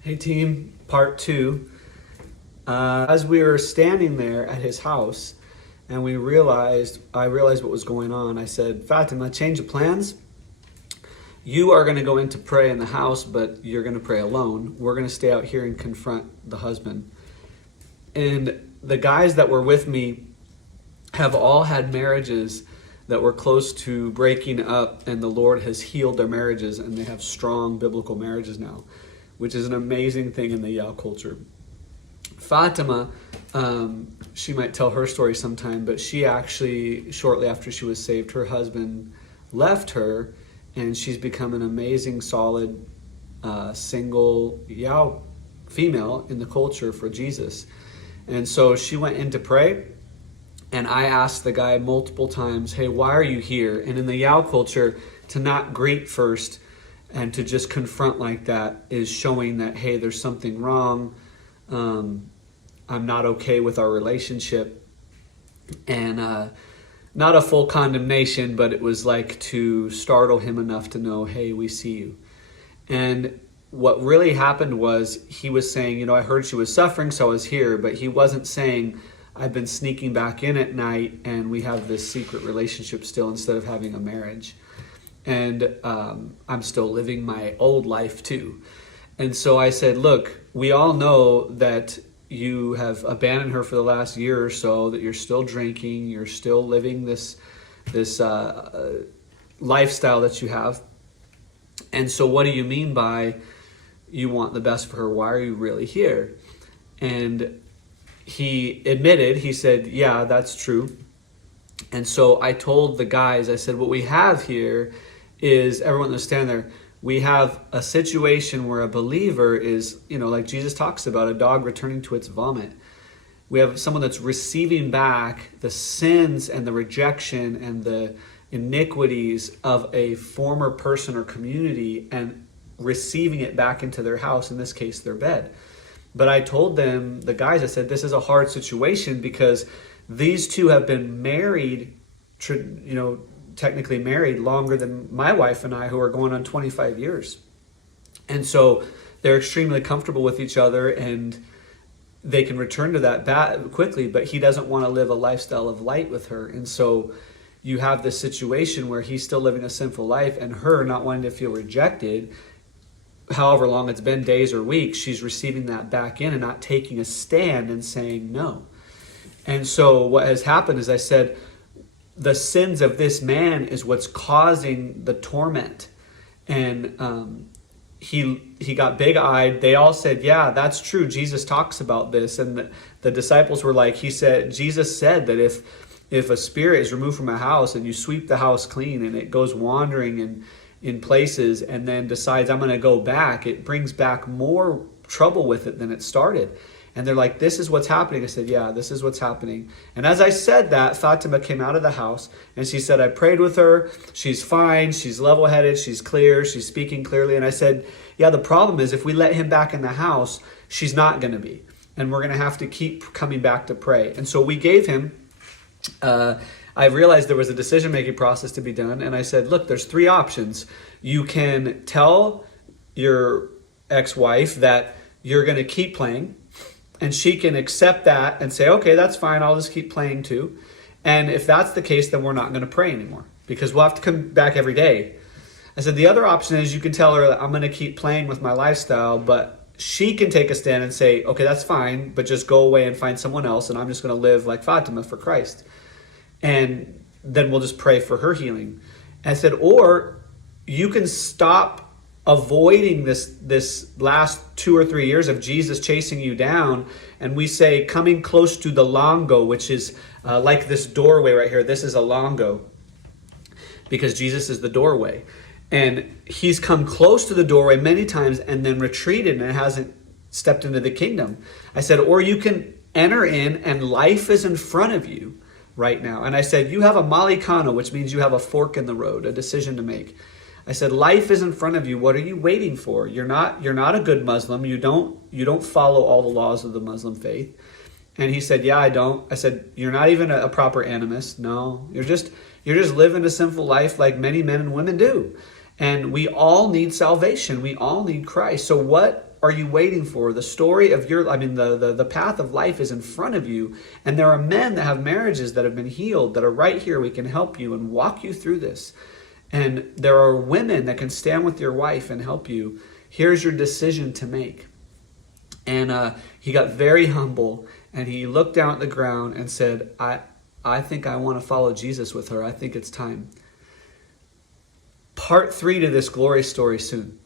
Hey team, part two. As we were standing there at his house and I realized what was going on, I said, Fatima, change of plans. You are going to go in to pray in the house, but you're going to pray alone. We're going to stay out here and confront the husband. And the guys that were with me have all had marriages that were close to breaking up, and the Lord has healed their marriages, and they have strong biblical marriages now, which is an amazing thing in the Yao culture. Fatima, she might tell her story sometime, but she actually, shortly after she was saved, her husband left her, and she's become an amazing, solid, single Yao female in the culture for Jesus. And so she went in to pray, and I asked the guy multiple times, hey, why are you here? And in the Yao culture, to not greet first and to just confront like that is showing that, hey, there's something wrong. I'm not okay with our relationship. And not a full condemnation, but it was like to startle him enough to know, hey, we see you. And what really happened was he was saying, I heard she was suffering, so I was here. But he wasn't saying, I've been sneaking back in at night and we have this secret relationship still instead of having a marriage. And I'm still living my old life too. And so I said, look, we all know that you have abandoned her for the last year or so, that you're still drinking, you're still living this lifestyle that you have. And so what do you mean by you want the best for her? Why are you really here? And he admitted, he said, yeah, that's true. And so I told the guys, I said, what we have here is, everyone that's standing there, we have a situation where a believer is, like Jesus talks about, a dog returning to its vomit. We have someone that's receiving back the sins and the rejection and the iniquities of a former person or community and receiving it back into their house, in this case, their bed. But I told them, the guys, I said, this is a hard situation because these two have been married, technically married longer than my wife and I, who are going on 25 years. And so they're extremely comfortable with each other and they can return to that quickly, but he doesn't want to live a lifestyle of light with her. And so you have this situation where he's still living a sinful life and her not wanting to feel rejected. However long it's been, days or weeks, she's receiving that back in and not taking a stand and saying no. And so what has happened is, I said, the sins of this man is what's causing the torment. And he got big-eyed. They all said, yeah, that's true. Jesus talks about this. And the disciples were like, Jesus said that if a spirit is removed from a house and you sweep the house clean and it goes wandering in places and then decides, I'm going to go back, it brings back more trouble with it than it started. And they're like, this is what's happening. I said, yeah, this is what's happening. And as I said that, Fatima came out of the house and she said, I prayed with her. She's fine. She's level-headed. She's clear. She's speaking clearly. And I said, yeah, the problem is if we let him back in the house, she's not going to be. And we're going to have to keep coming back to pray. And so we gave him, I realized there was a decision-making process to be done. And I said, look, there's three options. You can tell your ex-wife that you're going to keep playing, and she can accept that and say, okay, that's fine, I'll just keep playing too. And if that's the case, then we're not going to pray anymore because we'll have to come back every day. I said, the other option is you can tell her that I'm going to keep playing with my lifestyle, but she can take a stand and say, okay, that's fine, but just go away and find someone else, and I'm just going to live like Fatima for Christ. And then we'll just pray for her healing. And I said, or you can stop avoiding this last 2 or 3 years of Jesus chasing you down, and we say coming close to the longo, which is like this doorway right here. This is a longo because Jesus is the doorway, and he's come close to the doorway many times and then retreated and hasn't stepped into the kingdom. I said, or you can enter in and life is in front of you right now. And I said, you have a malikano, which means you have a fork in the road, a decision to make. I said, life is in front of you. What are you waiting for? You're not a good Muslim. You don't follow all the laws of the Muslim faith. And he said, yeah, I don't. I said, you're not even a proper animist. No, you're just living a sinful life like many men and women do. And we all need salvation. We all need Christ. So what are you waiting for? The story of the path of life is in front of you. And there are men that have marriages that have been healed, that are right here. We can help you and walk you through this. And there are women that can stand with your wife and help you. Here's your decision to make. And he got very humble, and he looked down at the ground and said, I think I want to follow Jesus with her. I think it's time. Part 3 to this glory story soon.